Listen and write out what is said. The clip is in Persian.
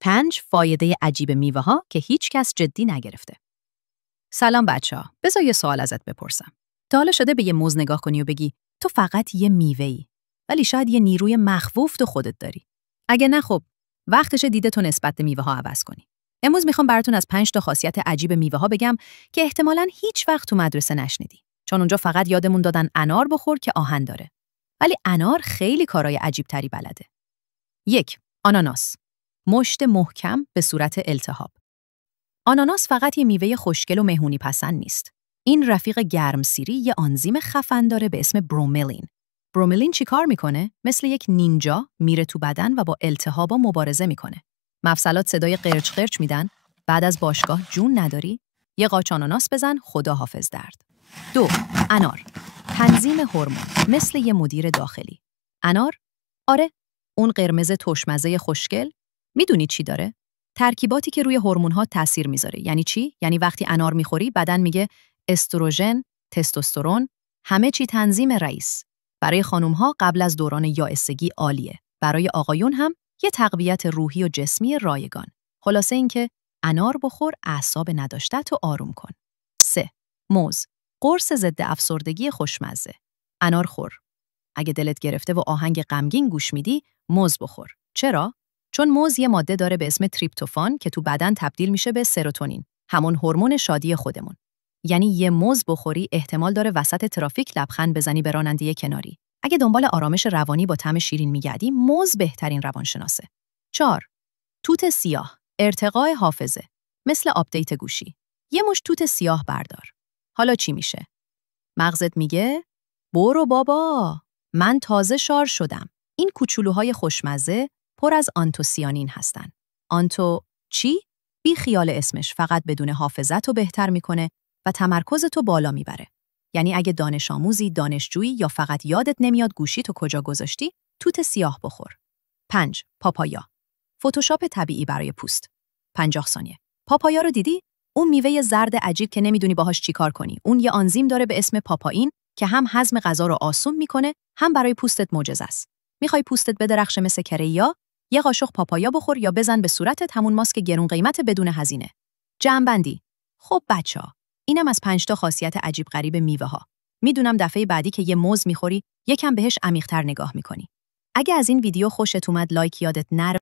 5 فایده عجیب میوه ها که هیچ کس جدی نگرفته. سلام بچه‌ها، بذار یه سوال ازت بپرسم. تا حالا شده به یه موز نگاه کنی و بگی تو فقط یه میوه‌ای، ولی شاید یه نیروی مخوف تو خودت داری. اگه نه خب، وقتشه دیده تو نسبت به میوه ها عوض کنی. امروز میخوام براتون از 5 تا خاصیت عجیب میوه ها بگم که احتمالاً هیچ وقت تو مدرسه نشنیدی. چون اونجا فقط یادمون دادن انار بخور که آهن داره. ولی انار خیلی کارهای عجیب تری بلده. 1. آناناس. مشت محکم به صورت التهاب. آناناس فقط یه میوه خوشگل و مهمونی پسند نیست. این رفیق گرمسیری یه آنزیم خفن داره به اسم بروملین. بروملین چی کار میکنه؟ مثل یک نینجا میره تو بدن و با التهابا مبارزه میکنه. مفصلات صدای قرچ قرچ میدن. بعد از باشگاه جون نداری؟ یه قاچ آناناس بزن، خدا حافظ درد. 2. انار. تنظیم هورمون مثل یه مدیر داخلی. انار؟ آره، اون قرمز تشمزه خوشگل. میدونی چی داره؟ ترکیباتی که روی هورمون‌ها تأثیر میذاره. یعنی چی؟ یعنی وقتی انار میخوری بدن میگه استروژن، تستوسترون، همه چی تنظیم رئیس. برای خانم‌ها قبل از دوران یائسگی عالیه. برای آقایون هم یه تقویت روحی و جسمی رایگان. خلاصه اینکه انار بخور، اعصاب نداشته‌تو آروم کن. 3. موز. قرص ضد افسردگی خوشمزه. انار خور. اگه دلت گرفته و آهنگ غمگین گوش میدی، موز بخور. چرا؟ چون موز یه ماده داره به اسم تریپتوفان که تو بدن تبدیل میشه به سروتونین، همون هورمون شادی خودمون. یعنی یه موز بخوری احتمال داره وسط ترافیک لبخند بزنی به راننده کناری. اگه دنبال آرامش روانی با طعم شیرین میگردی، موز بهترین روانشناسه. 4. توت سیاه. ارتقاء حافظه. مثل آپدیت گوشی. یه مش توت سیاه بردار. حالا چی میشه؟ مغزت میگه برو بابا، من تازه شارژ شدم. این کوچولوهای خوشمزه پر از آنتوسیانین هستن. آنتو چی؟ بی خیال اسمش، فقط بدون حافظت رو بهتر میکنه و تمرکزتو بالا میبره. یعنی اگه دانش آموزی، دانشجویی یا فقط یادت نمیاد گوشی تو کجا گذاشتی، توت سیاه بخور. 5. پاپایا. فتوشاپ طبیعی برای پوست. 50 ثانیه. پاپایا رو دیدی؟ اون میوه زرد عجیب که نمیدونی باهاش چیکار کنی. اون یه آنزیم داره به اسم پاپائین که هم هضم غذا رو آسون میکنه، هم برای پوستت معجزه است. میخوای پوستت بدرخشه مثل کریا؟ یه قاشق پاپایا بخور یا بزن به صورتت همون ماسک گرون قیمت بدون هزینه. جمع‌بندی. خب بچه‌ها، اینم از 5 تا خاصیت عجیب غریب میوه ها. میدونم دفعه بعدی که یه موز میخوری، یکم بهش عمیق‌تر نگاه میکنی. اگه از این ویدیو خوشت اومد، لایک یادت نره.